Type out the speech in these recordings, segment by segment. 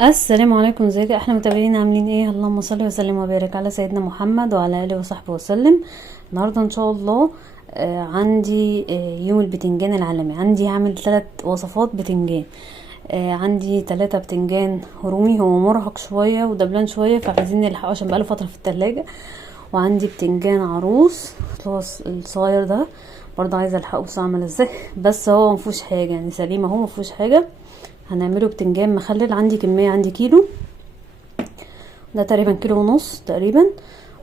السلام عليكم، ازيكم يا احلى متابعين؟ عاملين ايه؟ اللهم صل وسلم وبارك على سيدنا محمد وعلى اله وصحبه وسلم. النهارده ان شاء الله عندي يوم البتنجان العالمي. عندي هعمل 3 وصفات بتنجان. عندي 3 بتنجان رومي، هو مرهق شويه ودبلان شويه فعايزين نلحقه عشان بقاله فتره في التلاجة. وعندي بتنجان عروس اللي هو الصغير ده برضه عايزه الحقه، بس اعمل ازاي؟ بس هو مفيهوش حاجه يعني، سليم اهو مفيهوش حاجه. هنعمله بتنجان مخلل. عندي كميه، عندي كيلو، ده تقريبا كيلو ونص تقريبا.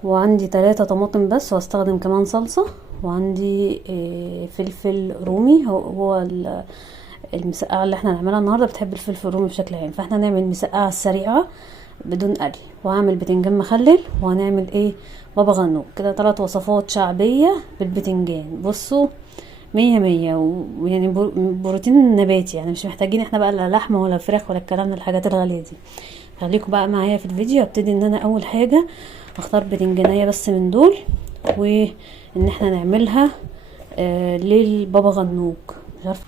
وعندي 3 طماطم بس، واستخدم كمان صلصة. وعندي فلفل رومي. هو المسقعة اللي احنا هنعملها النهاردة بتحب الفلفل الرومي بشكل عام، فاحنا هنعمل مسقعة سريعة بدون قلي. وهعمل بتنجان مخلل، وهنعمل بابا غنوج. كده 3 وصفات شعبية بالبتنجان. بصوا، مية مية ويعني بروتين نباتي، يعني مش محتاجين احنا بقى لا لحمة ولا فراخ ولا الكلام من الحاجات الغالية دي. خليكم بقى معايا في الفيديو. هبتدي ان انا اول حاجة اختار بتنجانية بس من دول، وان احنا نعملها للبابا غنوج. مش عارفه.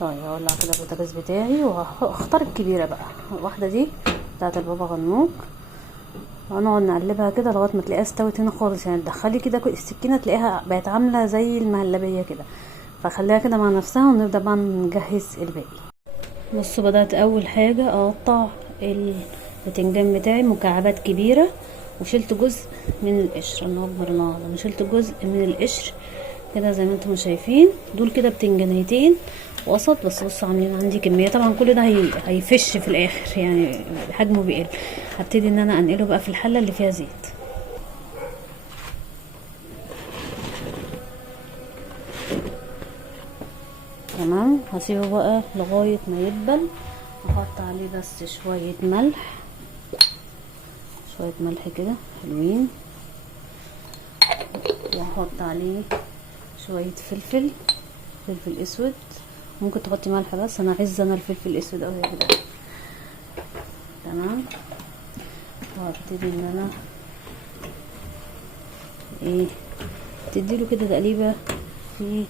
طيب هولع كده البوتاجاز بتاعي واختار الكبيرة بقى، واحدة دي بتاعت البابا غنوج. ونقعد نقلبها كده لغايه ما تلاقيها استوت هنا خالص، يعني تدخلي كده السكينه تلاقيها بقت عامله زي المهلبيه كده، فخليها كده مع نفسها ونبدا بقى نجهز الباقي. بصوا، بدات اول حاجه اقطع البتنجان بتاعي مكعبات كبيره، وشلت جزء من القشر. الله اكبر الله اعلم، انا شلت جزء من القشر كده زي ما انتم شايفين. دول كده بتنجانيتين وسط. بس بصوا عاملين عندي كميه، طبعا كل ده هيفش في الاخر يعني حجمه بيقل. هبتدي ان انا انقله بقى في الحله اللي فيها زيت. تمام، هسيبه بقى لغايه ما يدبل. احط عليه بس شويه ملح، شويه ملح كده حلوين. واحط عليه شويه فلفل اسود. ممكن تحطي ملح، بس انا عايزه الفلفل الاسود اوي كده. تمام، وهبتدي ان انا تديله كده تقليبه في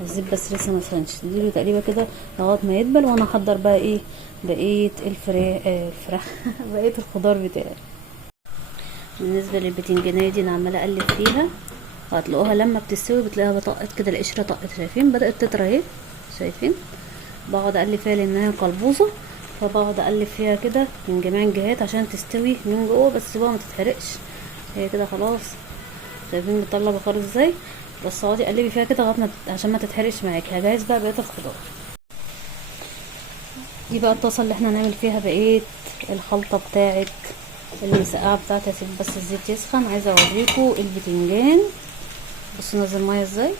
الزيت، بس لسه ما سخنش. تديله تقليبه كده لغايه ما يدبل، وانا احضر بقى بقيه الفراخ بقيه الخضار بتاعي. بالنسبه للبتنجانيه دي انا عماله اقلب فيها، وهتلاقوها لما بتستوي بتلاقيها بطقت كده، القشره طقت. شايفين بدات تطرى اهي؟ شايفين؟ بقعد اقلب فيها لانها قلبوزه، فبقعد اقلب فيها كده من جميع الجهات عشان تستوي من جوه، بس بقى ما تتحرقش. هي كده خلاص. شايفين بتطلع بخار ازاي؟ بس اقعدي قلبي فيها كده لغايه عشان ما تتحرقش معاكي. هجهز بقى بقيه الخضار. دي بقى الطاسه اللي احنا هنعمل فيها بقيه الخلطه بتاعه المسقعه بتاعتي. هسيب بس الزيت يسخن. عايزه اوريكم البتنجان. بصوا نزل ميه ازاي،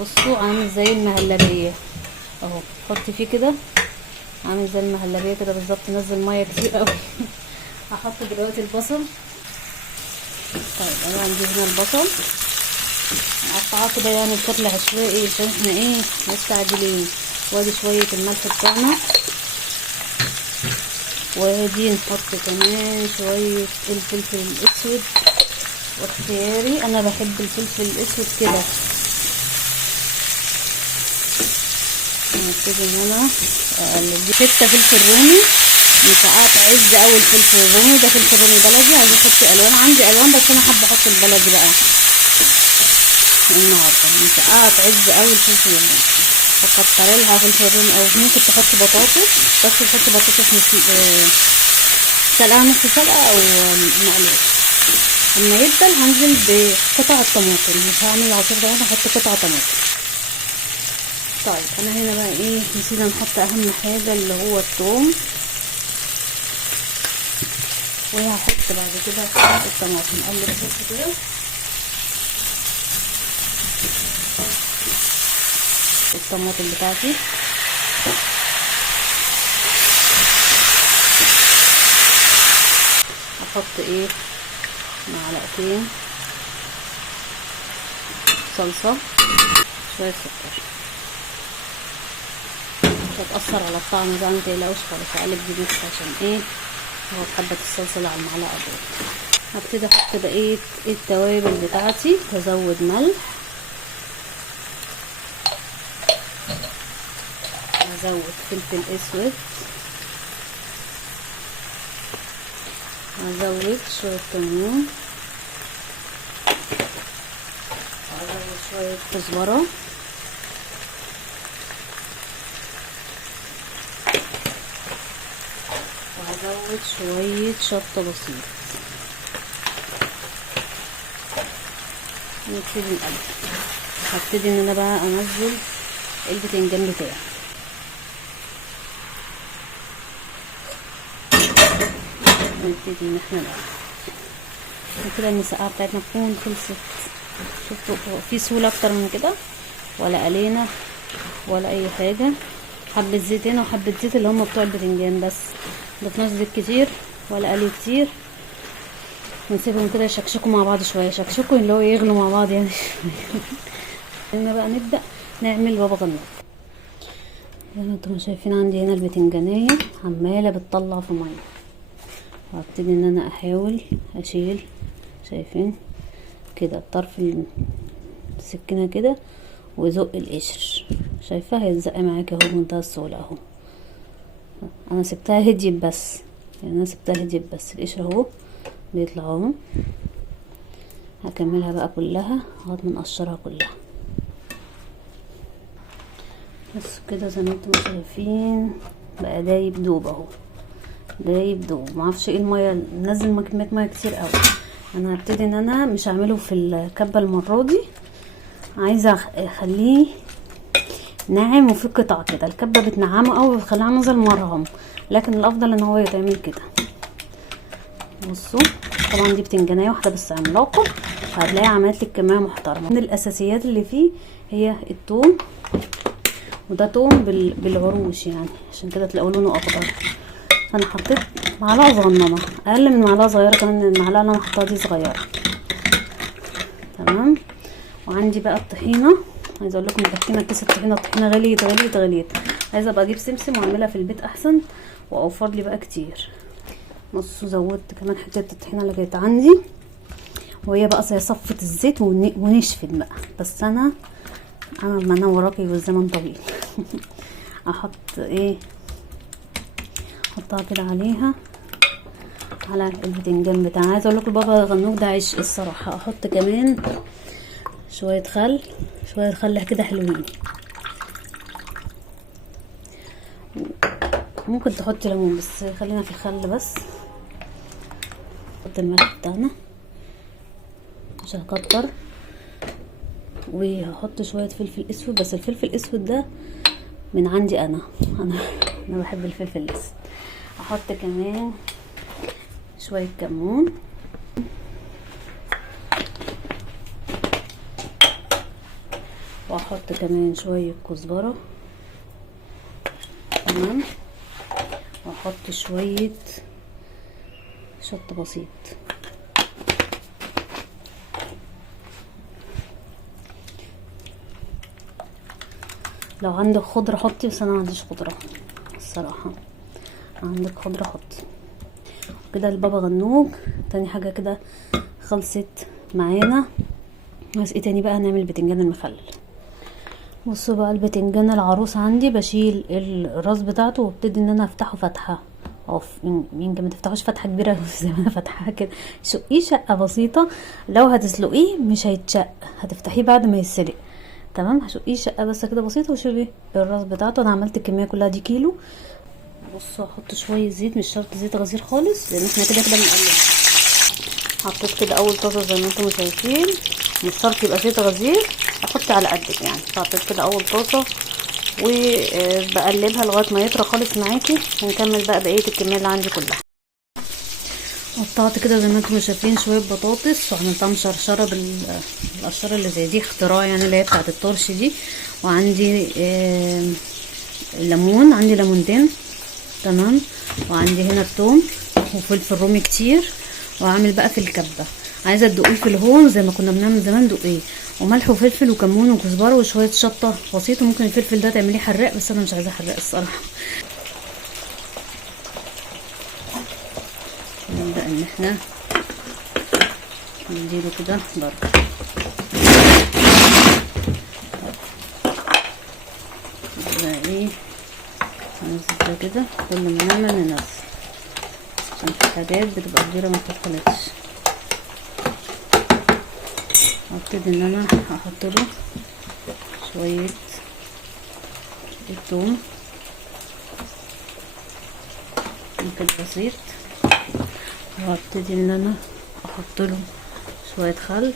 بصوا عامل زي المهلبيه اهو. حطي فيه كده عامل زي المهلبيه كده بالظبط. نزل ميه كتير قوي. هحط دلوقتي البصل. طيب انا عندي هنا البصل مقطعاه كده يعني بشكل عشوائي عشان احنا مستعجلين. وادي شويه الملح بتاعنا، وادي نحط كمان شويه الفلفل الاسود. واختياري، انا بحب الفلفل الاسود كده. هبتدي ان انا اقلب. 6 فلفل رومي، مسقعه عز اول فلفل رومي، ده فلفل رومي بلدي. عايزه احط الوان، عندي الوان بس انا حابه احط البلدي بقى النهارده. مسقعه عز اول فلفل رومي. فكتري لها فلفل رومي، او ممكن تحطي بطاطس، بس تحطي بطاطس سلقه نص سلقه او مقليه. لما يدبل هنزل بقطع الطماطم، مش هعمل عصير طماطم، هحط قطع طماطم. طيب انا هنا بقى نسينا نحط اهم حاجه اللي هو الثوم، وهحط بعد كده الطماطم. اقلب بس كده. الطماطم بتاعتي احط معلقتين صلصه، شويه سكر. مش هتأثر على الطعم بقى، متقلقوش خالص. هقلب دي بس عشان هو حبة الصلصة اللي على المعلقة دول. هبتدي احط بقية التوابل بتاعتي. هزود ملح، هزود فلفل اسود، هزود شوية كمون، وهزود شوية كزبرة، وهزود شوية شطة بسيط، ونبتدي نقلب. هبتدي ان انا بقى انزل البتنجان بتاعي. نبتدي ان احنا نقلب كده. المسقعه بتاعتنا تكون خلصت. شفتوا في سهوله اكتر من كده؟ ولا قلينا ولا اي حاجه. حبه زيت هنا وحبه زيت اللي هم بتوع البتنجان بس، مضفناش زيت كتير ولا قلي كتير. ونسيبهم كده يشكشكوا مع بعض شويه، يشكشكوا اللي هو يغلوا مع بعض يعني هنا بقى نبدا نعمل بابا غنوج. زي ما انتم شايفين عندي هنا البتنجانيه عماله بتطلع في ميه، وهبتدي ان انا احاول اشيل. شايفين كده بطرف السكينه كده وزق القشر. شايفه هيتزق معاكي اهو بمنتهى السهوله اهو. انا سبتها هديت بس، يعني انا سبتها هديت بس، القشر اهو بيطلع اهو. هكملها بقى كلها لغايه ما نقشرها كلها. بس كده زي ما انتم شايفين بقى دايب دوب اهو، دايب دوب. معرفش ايه الميه، نزل كميه ميه كتير قوي. انا هبتدي ان انا مش هعمله في الكبه المره دي، عايزه اخليه ناعم وفي قطع كده. الكبه بتنعمه قوي وبتخليها عامله زي المرهم، لكن الافضل ان هو يتعمل كده. بصوا طبعا دي بتنجانيه واحده بس عملاقه، هتلاقي عملت لك كميه محترمه. من الاساسيات اللي فيه هي الثوم، وده توم بالعروش يعني، عشان كده تلاقوا لونه اخضر. انا حطيت معلقه صغننه، اقل من معلقه صغيره كمان، المعلقه اللي انا حطاها دي صغيره. تمام. وعندي بقى الطحينه، عايزه اقول لكم الطحينه، كيس الطحينه غليت. عايزه ابقى اجيب سمسم واعملها في البيت احسن واوفر لي بقى كتير. بصوا زودت كمان حته الطحينه اللي كانت عندي، وهي بقى زي صفه الزيت ونشفت بقى. بس انا ما انا وراكي والزمن طويل احط ايه، احطها كده عليها على البتنجان بتاعي. عايزه اقول لكم بابا غنوج ده عيش الصراحه. احط كمان شويه خل كده حلوين. ممكن تحطي ليمون بس خلينا في الخل بس. احط الملح بتاعنا مش هكتر، وهحط شويه فلفل اسود، بس الفلفل الاسود ده من عندي انا بحب الفلفل الاسود. احط كمان شويه كمون، واحط كمان شويه كزبره. تمام. واحط شويه شطه بسيط. لو عندك خضره حطي، بس انا ما عنديش خضره الصراحه. عندك خضره حطي. كده البابا غنوج تاني حاجه كده خلصت معانا. بس ايه تاني بقى؟ هنعمل البتنجان المخلل. بصوا بقى البتنجان العروس عندي بشيل الراس بتاعته وابتدي ان انا افتحه فتحه، او يمكن ما تفتحوش فتحه كبيره زي ما انا فتحها كده، شقيه شقه بسيطه. لو هتسلقيه مش هيتشق، هتفتحيه بعد ما يتسلق. تمام. هشقيه شقه بس كده بسيطه، وشيلي الراس بتاعته. انا عملت الكميه كلها دي كيلو. بصوا هحط شويه زيت، مش شرط زيت غزير خالص لان احنا كده بنقلب. حطيت كده اول طاسه زي ما انتم شايفين، مش شرط يبقى زيت غزير، احط على قدك يعني. حطيت كده اول طاسه وبقلبها لغايه ما يطرى خالص معاكي، ونكمل بقى بقيه الكميه اللي عندي كلها. قطعت كده زي ما انتم شايفين شويه بطاطس وعملتها مشرشره بالقشره اللي زي دي، اختراع يعني اللي هي بتاعه الطرش دي. وعندي ليمون، عندي ليمونتين. تمام. وعندي هنا الثوم وفلفل رومي كتير. وهعمل بقى في الكبه، عايزه تدقيه في الهون زي ما كنا بنعمل زمان، دقيه وملح وفلفل وكمون وكزبره وشويه شطه بسيطه. ممكن الفلفل ده تعمليه حراق، بس انا مش عايزاه حراق الصراحه. نبدا ان احنا نديله كده ضرب. بقى ايه، هننزل ده كده، كل ما نعمل ننزل. عشان في حاجات بتبقى كبيرة ما بتتخلطش. هبتدي ان انا احط له شوية الثوم ممكن بسيط، وهبتدي ان انا احط له شوية خل،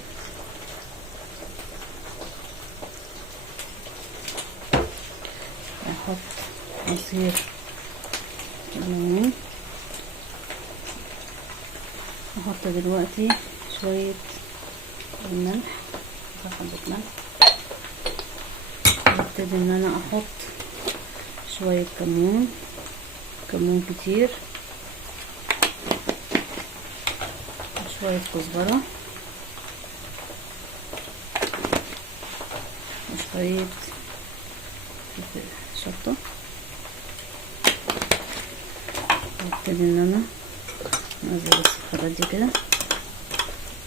احط عصير الليمون، احط دلوقتي شوية الملح، حبة ملح، هبتدي ان انا احط شوية كمون كتير، وشوية كزبرة، وشوية شطة. هبتدي ان انا انزل السكريات دي كده،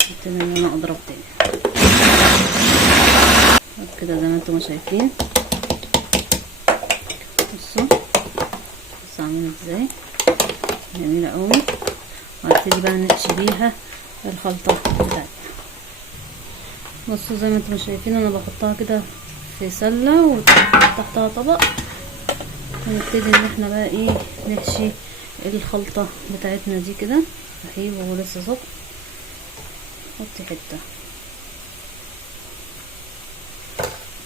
هبتدي ان انا اضرب تاني كده زي ما انتم شايفين. بصوا عامله ازاي، جميله قوي. وهبتدي بقى نحشي بيها الخلطه بتاعتنا. بصوا زي ما انتم شايفين انا بحطها كده في سله وتحتها طبق، ونبتدي ان احنا بقى ايه نحشي الخلطه بتاعتنا دي كده. رحيب وهو لسه سخن، حطي حته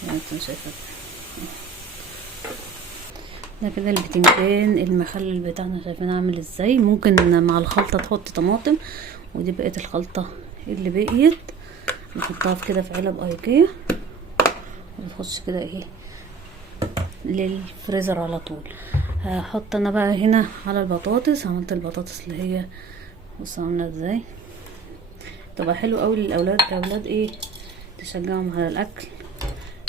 زي ما انتم شايفين. ده كده البتنجان المخلل بتاعنا، شايفين عامل ازاي. ممكن مع الخلطه تحط طماطم، ودي بقت الخلطه اللي بقيت نحطها في كده في علب ايكيا، وتخش كده ايه للفريزر على طول. هحط انا بقى هنا على البطاطس، عملت البطاطس اللي هي بصوا عامله ازاي، تبقى حلو قوي للاولاد. الاولاد ايه تشجعهم على الاكل،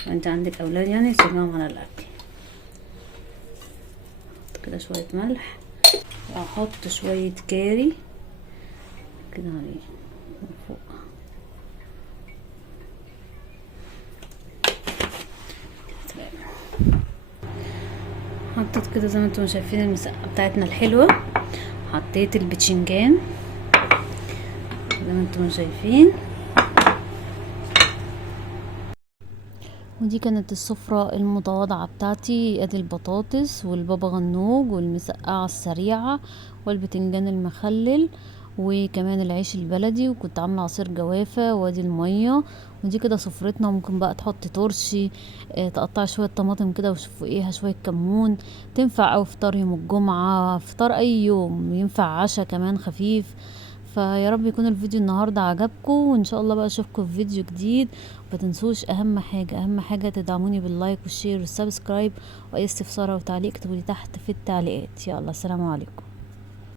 انت عندك اولاد يعني تشجعهم على الاكل. كده شويه ملح، واحط شويه كاري كده عليه من فوق. حطيت كده زي ما انتم شايفين المسقه بتاعتنا الحلوه. حطيت البتشنجان زي ما انتم شايفين، ودي كانت السفرة المتواضعة بتاعتي. ادي البطاطس والبابا غنوج والمسقعة السريعة والبتنجان المخلل، وكمان العيش البلدي، وكنت عاملة عصير جوافة، وادي المية. ودي كده سفرتنا. ممكن بقى تحط ترشي، تقطع شوية طماطم كده وفوقيها شوية كمون. تنفع او فطار يوم الجمعة، فطار اي يوم ينفع، عشاء كمان خفيف. فيا رب يكون الفيديو النهاردة عجبكم، وان شاء الله بقى اشوفكم في فيديو جديد. متنسوش اهم حاجة تدعموني باللايك والشير والسبسكرايب، واي استفسار او تعليق اكتبولي تحت في التعليقات. يلا السلام عليكم.